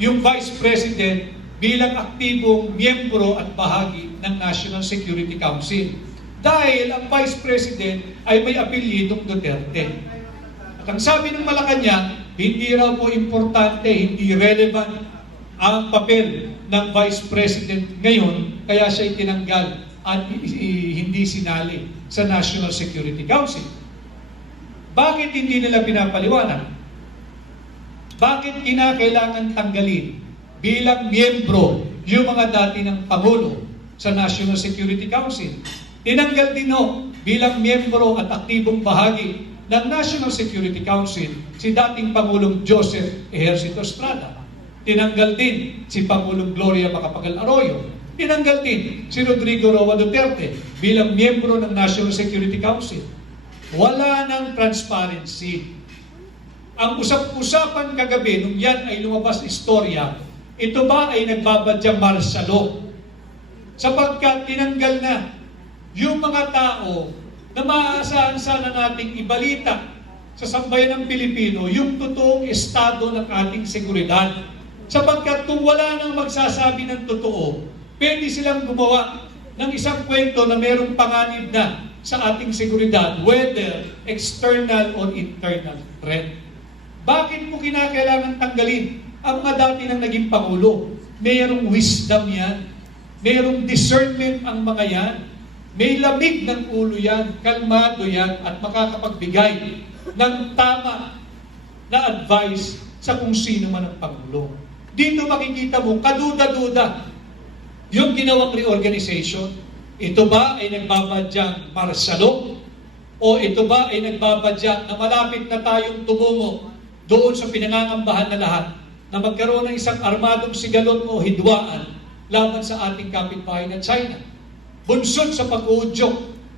yung Vice President bilang aktibong miyembro at bahagi ng National Security Council. Dahil ang Vice President ay may apelyidong Duterte. At ang sabi ng Malacanang, hindi raw po importante, hindi relevant ang papel ng Vice President ngayon, kaya siya itinanggal at hindi sinali sa National Security Council. Bakit hindi nila pinapaliwanag? Bakit kinakailangan tanggalin bilang miyembro yung mga dati ng Pangulo sa National Security Council? Tinanggal din bilang miyembro at aktibong bahagi ng National Security Council si dating Pangulong Joseph Ejercito Estrada. Tinanggal din si Pangulong Gloria Macapagal Arroyo. Tinanggal din si Rodrigo Roa Duterte bilang miyembro ng National Security Council. Wala nang transparency. Ang usap-usapan kagabi, nung yan ay lumabas istorya, ito ba ay nagbabadyang martial sapagkat tinanggal na yung mga tao na maaasahan sana nating ibalita sa sambayan ng Pilipino yung totoong estado ng ating seguridad. Sapagkat kung wala nang magsasabi ng totoo, pwede silang gumawa ng isang kwento na merong panganib na sa ating seguridad, whether external or internal threat. Bakit mo kinakailangan tanggalin ang mga dati ng naging Pangulo? Mayroong wisdom yan. Mayroong discernment ang mga yan. May lamig ng ulo yan, kalmado yan, at makakapagbigay ng tama na advice sa kung sino man ang Pangulo. Dito makikita mo, kaduda-duda yung ginawang reorganization. Ito ba ay nagbabadyang martial o ito ba ay nagbabadyang na malapit na tayong tumungo doon sa pinangangambahan na lahat na magkaroon ng isang armadong sigalot o hidwaan laban sa ating kapitbahay na China? Bunsod sa pag-uudyok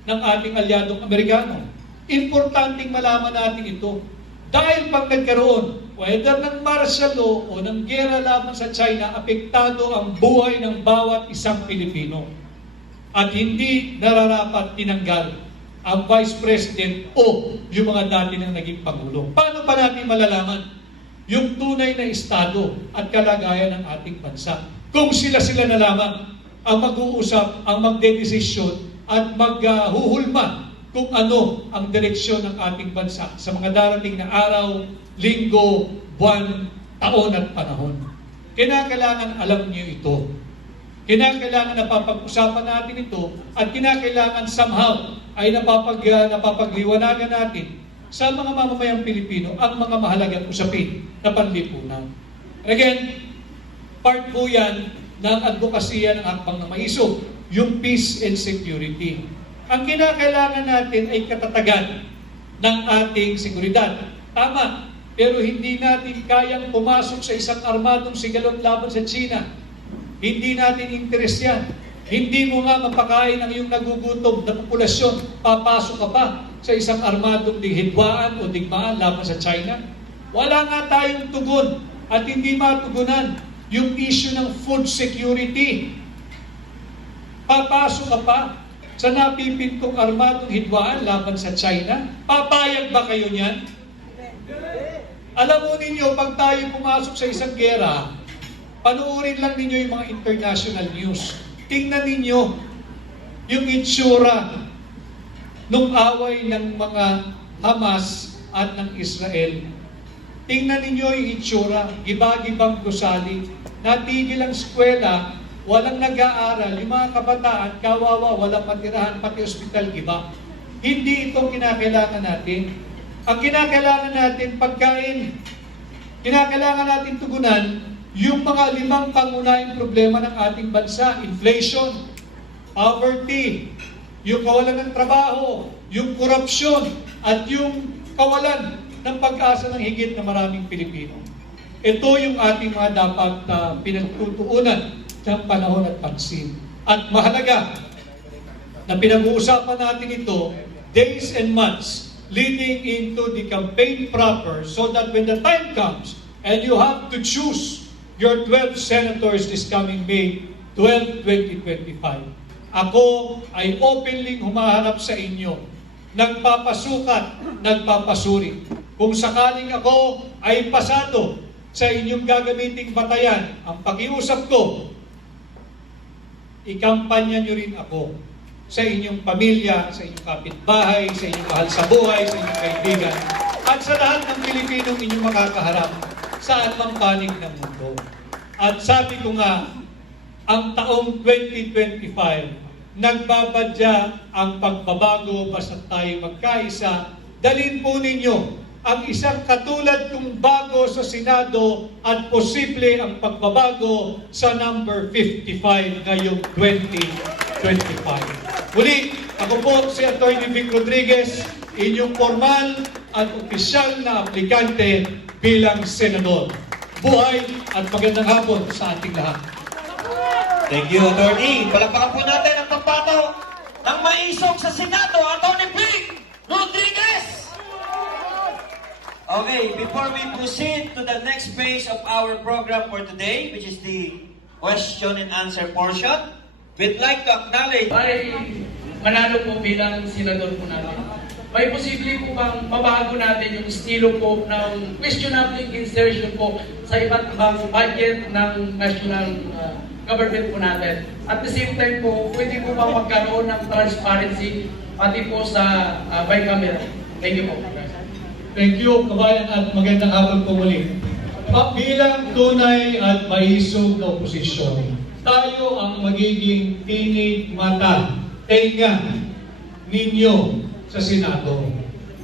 ng ating alyadong Amerikano. Importanteng malaman natin ito. Dahil pag nagkaroon, whether ng martial law o ng gera laban sa China, apektado ang buhay ng bawat isang Pilipino. At hindi nararapat tinanggal ang Vice President o yung mga dati ng naging Pangulo. Paano pa natin malalaman yung tunay na estado at kalagayan ng ating bansa? Kung sila-sila na lamang ang mag-uusap, ang magdedesisyon at maghuhulma kung ano ang direksyon ng ating bansa sa mga darating na araw, linggo, buwan, taon at panahon. Kinakailangan alam niyo ito. Kinakailangan napapag-usapan natin ito at kinakailangan somehow ay napapagliwanagan natin sa mga mamamayang Pilipino ang mga mahalagang usapin na panlipunan. Again, part po yan ng advokasya ng hakbang na maiso, yung peace and security. Ang kinakailangan natin ay katatagan ng ating seguridad. Tama, pero hindi natin kayang pumasok sa isang armadong sigalot laban sa China. Hindi natin interes yan. Hindi mo nga mapakain ang iyong nagugutom na populasyon, papasok ka pa sa isang armadong hidwaan o digmaan laban sa China. Wala nga tayong tugon at hindi matugunan yung issue ng food security. Papasok ka pa sa napipintong armadong hidwaan laban sa China. Papayag ba kayo niyan? Alam mo ninyo, pag tayo pumasok sa isang gera, panoorin lang ninyo yung mga international news. Tingnan ninyo yung itsura nung away ng mga Hamas at ng Israel. Tingnan ninyo yung itsura, giba-gibang gusali, natigil ang eskwela, walang nag-aaral, yung mga kabataan, kawawa, walang matirahan, pati ospital giba. Hindi ito kinakailangan natin. Ang kinakailangan natin, pagkain. Kinakailangan natin tugunan yung mga 5 pangunahing problema ng ating bansa: inflation, poverty, yung kawalan ng trabaho, yung korupsyon, at yung kawalan ng pag-asa ng higit na maraming Pilipino. Ito yung ating mga dapat pinagtutuunan ng panahon at pansin. At mahalaga na pinag-uusapan natin ito days and months leading into the campaign proper, so that when the time comes and you have to choose your 12 senators this coming May 12, 2025, ako ay openly humaharap sa inyo, nagpapasukat, nagpapasuri. Kung sakaling ako ay pasado sa inyong gagamiting batayan, ang pakiusap ko, ikampanya nyo rin ako sa inyong pamilya, sa inyong kapitbahay, sa inyong mahal sa buhay, sa inyong kaibigan, at sa lahat ng Pilipinong inyong makakaharap sa anumang panig ng mundo. At sabi ko nga, ang taong 2025, nagbabadya ang pagbabago basta tayo magkaisa. Dalhin po ninyo ang isang katulad kong bago sa Senado at posible ang pagbabago sa number 55 ngayong 2025. Muli, ako po si Atty. Vic Rodriguez, inyong formal at opisyal na aplikante bilang senador. Buhay at magandang hapon sa ating lahat. Thank you, Atty. Palakpakan po natin ang pagpataw ng maisong sa Senado, Atty. Vic Rodriguez! Okay, before we proceed to the next phase of our program for today, which is the question and answer portion, we'd like to acknowledge... Ay, manalo po bilang senador po natin. May posible po bang mabago natin yung estilo po ng questionable insertion po sa iba't ibang budget ng national government po natin. At the same time po, pwede po bang magkaroon ng transparency pati po sa bicameral. Thank you po. Thank you, kabayan, at magandang hapon po muli. Bilang tunay at maisog na oposisyon, tayo ang magiging tinig, mata, tenga ninyo sa Senado.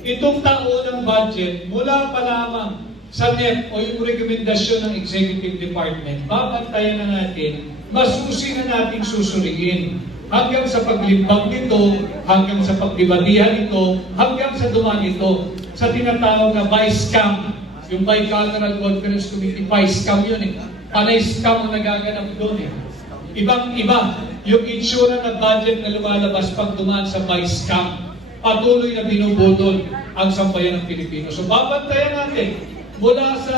Itong taon ng budget, mula pa lamang sa NEP o yung rekomendasyon ng Executive Department, babantayan na natin, masusi na natin susuriin hanggang sa paglimpag nito, hanggang sa pagdibadihan nito, hanggang sa dumaan ito sa tinatawag na BICAM, yung Bicameral Conference Committee, BICAM yun eh. Panay scam ang nagaganap doon eh. Ibang-iba yung itsura na budget na lumalabas pag dumaan sa BICAM. Patuloy na binubudol ang sambayan ng Pilipino. So babantayan natin mula sa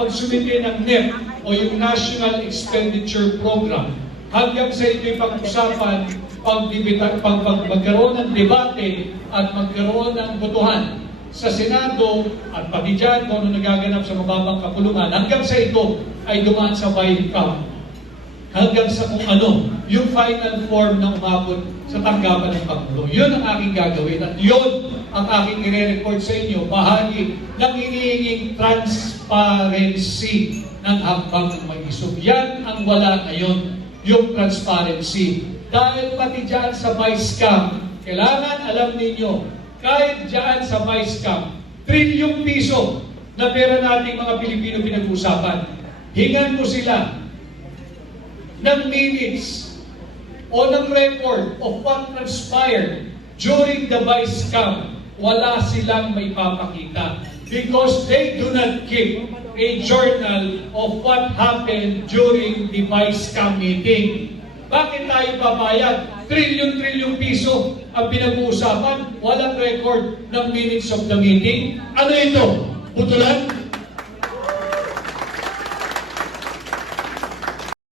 pagsumite ng NEP o yung National Expenditure Program hanggang sa ito'y pag-usapan pag magkaroon ng debate at magkaroon ng botohan sa Senado at pati dyan kung ano nagaganap sa mababang kapulungan hanggang sa ito ay dumaan sa BICAM hanggang sa kung ano yung final form na umabot sa tanggapan ng Pangulo. Yun ang aking gagawin at yun ang aking i-report sa inyo, bahagi ng hinihinging transparency ng hambang ng mag-isog. Yan ang wala ngayon, yung transparency. Dahil pati dyan sa BICAM, kailangan alam ninyo, kahit dyan sa BICAM, trilyong piso na pera nating mga Pilipino pinag-usapan, hingan mo sila ng minutes o ng record of what transpired during the BICAM, wala silang may papakita because they do not keep a journal of what happened during the BICAM meeting. Bakit tayo babayad? Trilyon-trilyong piso ang pinag-uusapan, walang record ng minutes of the meeting. Ano ito? Butulan?